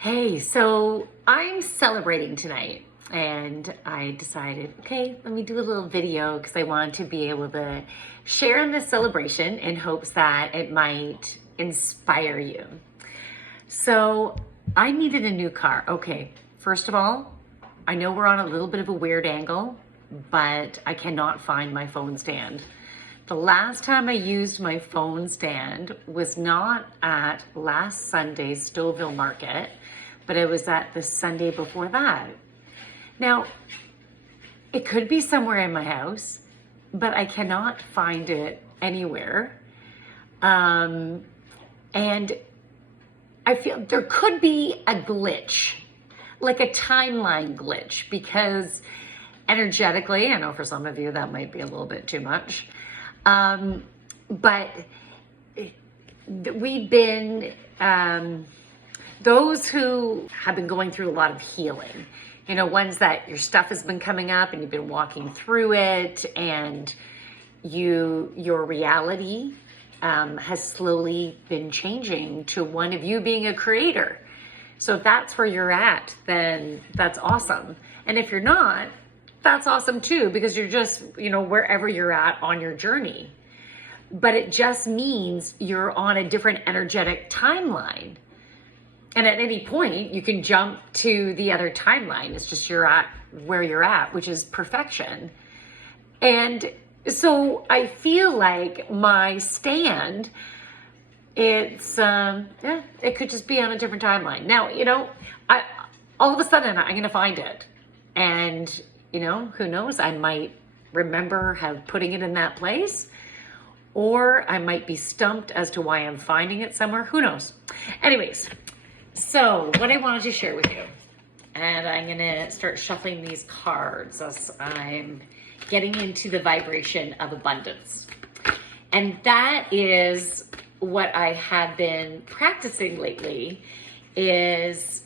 Hey, so I'm celebrating tonight and I decided, okay, let me do a little video because I want to be able to share in this celebration in hopes that it might inspire you. So I needed a new car. Okay, first of all, I know we're on a little bit of a weird angle, but I cannot find my phone stand. The last time I used my phone stand was not at last Sunday's Stouffville Market, but it was at the Sunday before that. Now, it could be somewhere in my house, but I cannot find it anywhere. And I feel there could be a glitch, like a timeline glitch, because energetically, I know for some of you that might be a little bit too much. But we've been, those who have been going through a lot of healing, ones that your stuff has been coming up and you've been walking through it, and your reality has slowly been changing to one of you being a creator. So if that's where you're at, then that's awesome. And if you're not, that's awesome too, because you're just, wherever you're at on your journey. But it just means you're on a different energetic timeline. And at any point, you can jump to the other timeline. It's just you're at where you're at, which is perfection. And so I feel like my stand, it's, it could just be on a different timeline. Now, all of a sudden, I'm going to find it. And who knows? I might remember putting it in that place, or I might be stumped as to why I'm finding it somewhere. Who knows? Anyways, so what I wanted to share with you, and I'm going to start shuffling these cards as I'm getting into the vibration of abundance. And that is what I have been practicing lately, is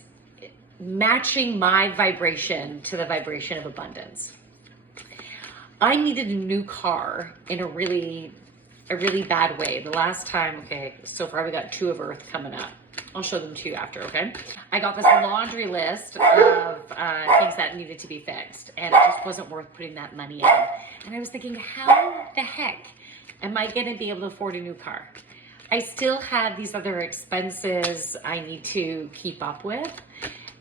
matching my vibration to the vibration of abundance. I needed a new car in a really bad way. The last time, okay, so far we got two of Earth coming up. I'll show them to you after, okay? I got this laundry list of things that needed to be fixed, and it just wasn't worth putting that money in. And I was thinking, how the heck am I gonna be able to afford a new car? I still have these other expenses I need to keep up with.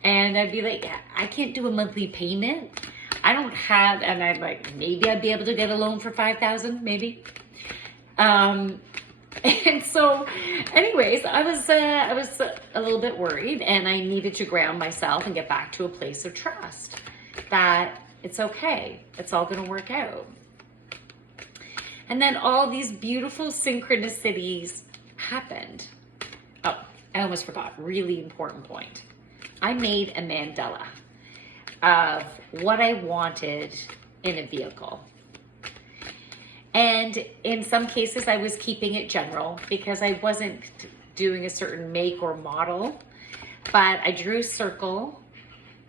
And I'd be like, I can't do a monthly payment. I don't have, and I'm like, maybe I'd be able to get a loan for $5,000, maybe. And so anyways, I was a little bit worried, and I needed to ground myself and get back to a place of trust that it's okay. It's all going to work out. And then all these beautiful synchronicities happened. Oh, I almost forgot, really important point. I made a mandala of what I wanted in a vehicle. And in some cases, I was keeping it general because I wasn't doing a certain make or model. But I drew a circle,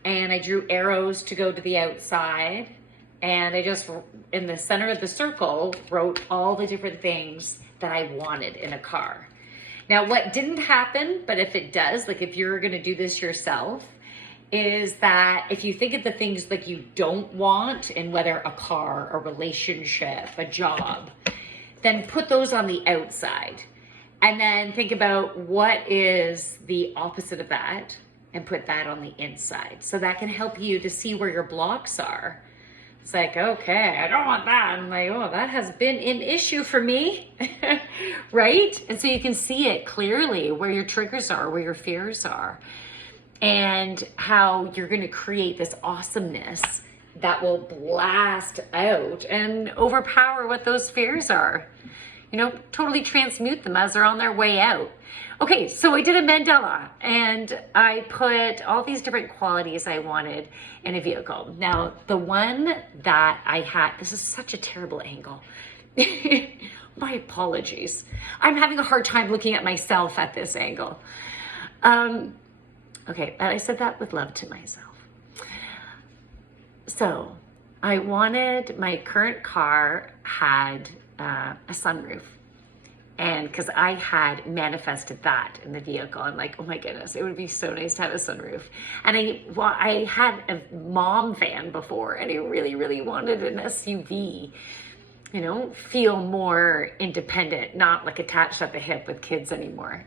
and I drew arrows to go to the outside. And I just, in the center of the circle, wrote all the different things that I wanted in a car. Now, what didn't happen, but if it does, like if you're gonna do this yourself, is that if you think of the things like you don't want in whether a car, a relationship, a job, then put those on the outside. And then think about what is the opposite of that and put that on the inside. So that can help you to see where your blocks are. It's like, okay, I don't want that. I'm like, oh, that has been an issue for me, right? And so you can see it clearly where your triggers are, where your fears are, and how you're going to create this awesomeness that will blast out and overpower what those fears are. Totally transmute them as they're on their way out. Okay, so I did a mandala, and I put all these different qualities I wanted in a vehicle. Now, the one that I had, this is such a terrible angle. My apologies. I'm having a hard time looking at myself at this angle. Okay, I said that with love to myself. So my current car had a sunroof. And because I had manifested that in the vehicle, I'm like, oh my goodness, it would be so nice to have a sunroof. And I had a mom van before, and I really, really wanted an SUV, you know, feel more independent, not like attached at the hip with kids anymore.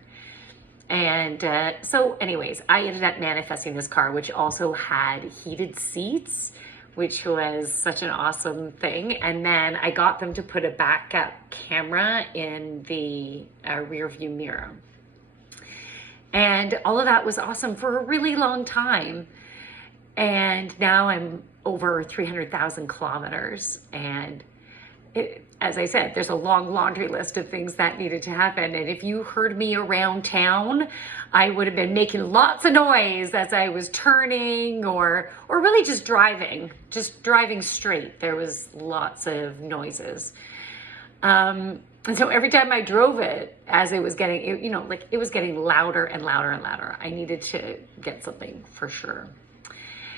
And so anyways, I ended up manifesting this car, which also had heated seats, which was such an awesome thing. And then I got them to put a backup camera in the rear view mirror. And all of that was awesome for a really long time. And now I'm over 300,000 kilometers. And as I said, there's a long laundry list of things that needed to happen. And if you heard me around town, I would have been making lots of noise as I was turning or really just driving straight. There was lots of noises. And so every time I drove it, as it was getting, you know, like it was getting louder and louder and louder. I needed to get something for sure.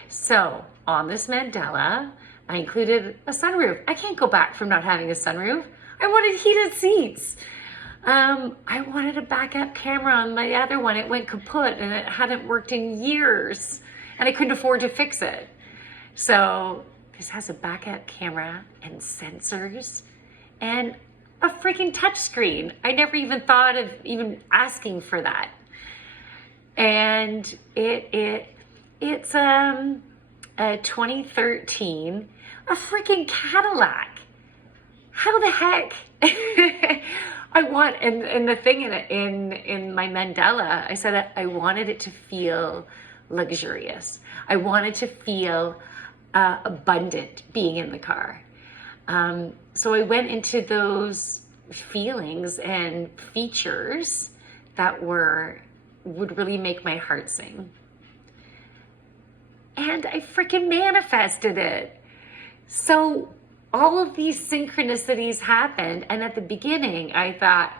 So on this Mandela, I included a sunroof. I can't go back from not having a sunroof. I wanted heated seats. I wanted a backup camera on my other one. It went kaput and it hadn't worked in years and I couldn't afford to fix it. So this has a backup camera and sensors and a freaking touch screen. I never even thought of even asking for that. And it's a 2013, a freaking Cadillac. How the heck? I want, and the thing in my Mandela, I said I wanted it to feel luxurious. I wanted to feel abundant being in the car. So I went into those feelings and features that would really make my heart sing. And I freaking manifested it. So all of these synchronicities happened. And at the beginning, I thought,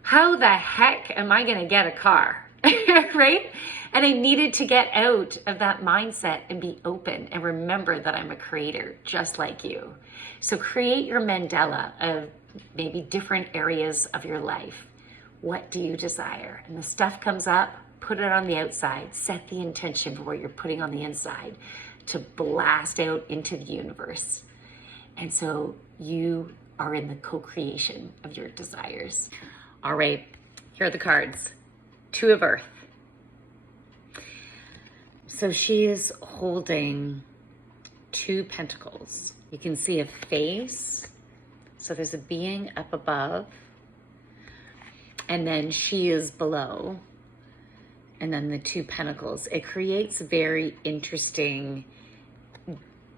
how the heck am I going to get a car? Right? And I needed to get out of that mindset and be open and remember that I'm a creator just like you. So create your Mandela of maybe different areas of your life. What do you desire? And the stuff comes up, put it on the outside, set the intention for what you're putting on the inside to blast out into the universe. And so you are in the co-creation of your desires. All right, here are the cards. Two of Earth. So she is holding two pentacles. You can see a face. So there's a being up above. And then she is below. And then the two pentacles. It creates a very interesting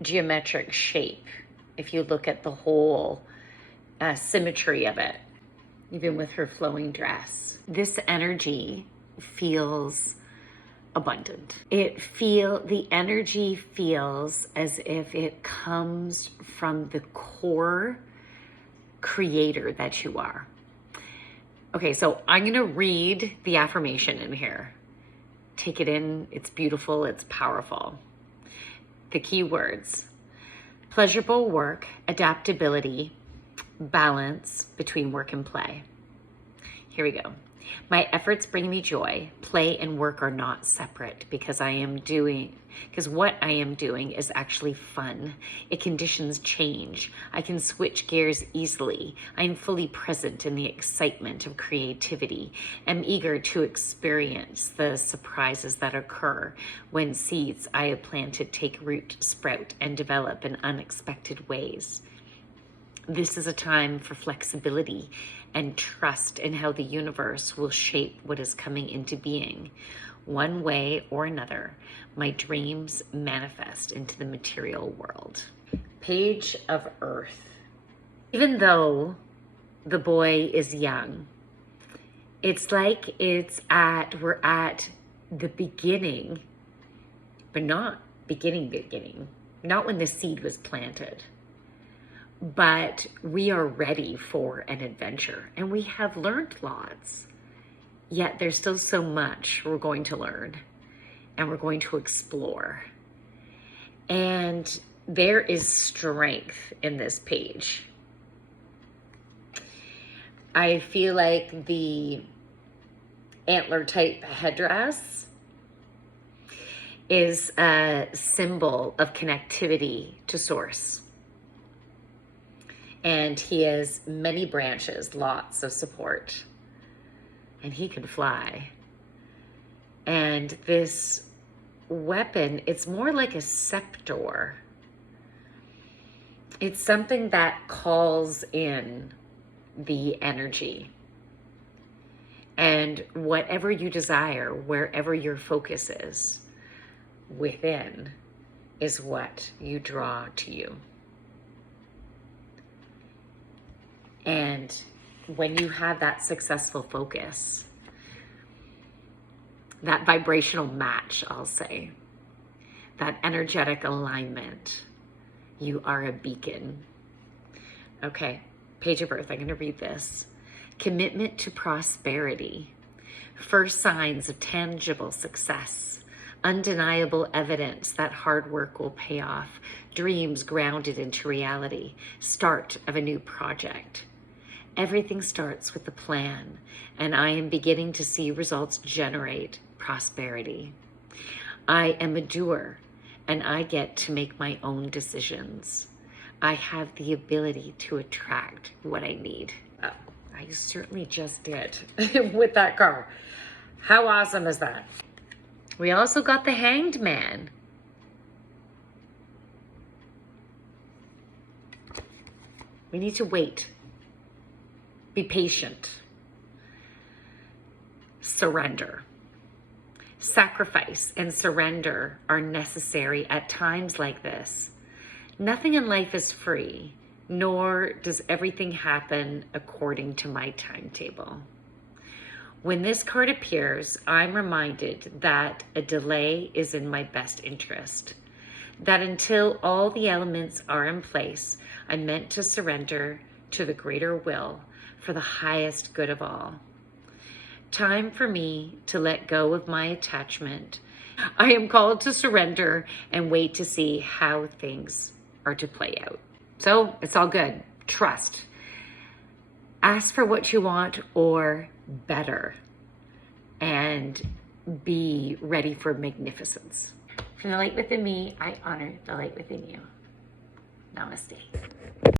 geometric shape if you look at the whole symmetry of it, even with her flowing dress. This energy feels abundant. The energy feels as if it comes from the core creator that you are. Okay, so I'm going to read the affirmation in here. Take it in. It's beautiful. It's powerful. The key words: pleasurable work, adaptability, balance between work and play. Here we go. My efforts bring me joy. Play and work are not separate because what I am doing is actually fun. It conditions change. I can switch gears easily. I am fully present in the excitement of creativity. I'm eager to experience the surprises that occur when seeds I have planted take root, sprout, and develop in unexpected ways. This is a time for flexibility and trust in how the universe will shape what is coming into being. One way or another, my dreams manifest into the material world. Page of Earth. Even though the boy is young, it's like we're at the beginning, but not beginning, not when the seed was planted. But we are ready for an adventure and we have learned lots, yet there's still so much we're going to learn and we're going to explore. And there is strength in this page. I feel like the antler type headdress is a symbol of connectivity to source. And he has many branches, lots of support. And he can fly. And this weapon, it's more like a scepter. It's something that calls in the energy. And whatever you desire, wherever your focus is, within is what you draw to you. And when you have that successful focus, that vibrational match, I'll say, that energetic alignment, you are a beacon. Okay, page of birth, I'm going to read this. Commitment to prosperity, first signs of tangible success, undeniable evidence that hard work will pay off, dreams grounded into reality, start of a new project. Everything starts with a plan, and I am beginning to see results generate prosperity. I am a doer, and I get to make my own decisions. I have the ability to attract what I need. Oh, I certainly just did with that car. How awesome is that? We also got the Hanged Man. We need to wait. Be patient. Surrender. Sacrifice and surrender are necessary at times like this. Nothing in life is free, nor does everything happen according to my timetable. When this card appears, I'm reminded that a delay is in my best interest. That until all the elements are in place, I'm meant to surrender to the greater will for the highest good of all. Time for me to let go of my attachment. I am called to surrender and wait to see how things are to play out. So it's all good. Trust. Ask for what you want or better, and be ready for magnificence. From the light within me, I honor the light within you. Namaste.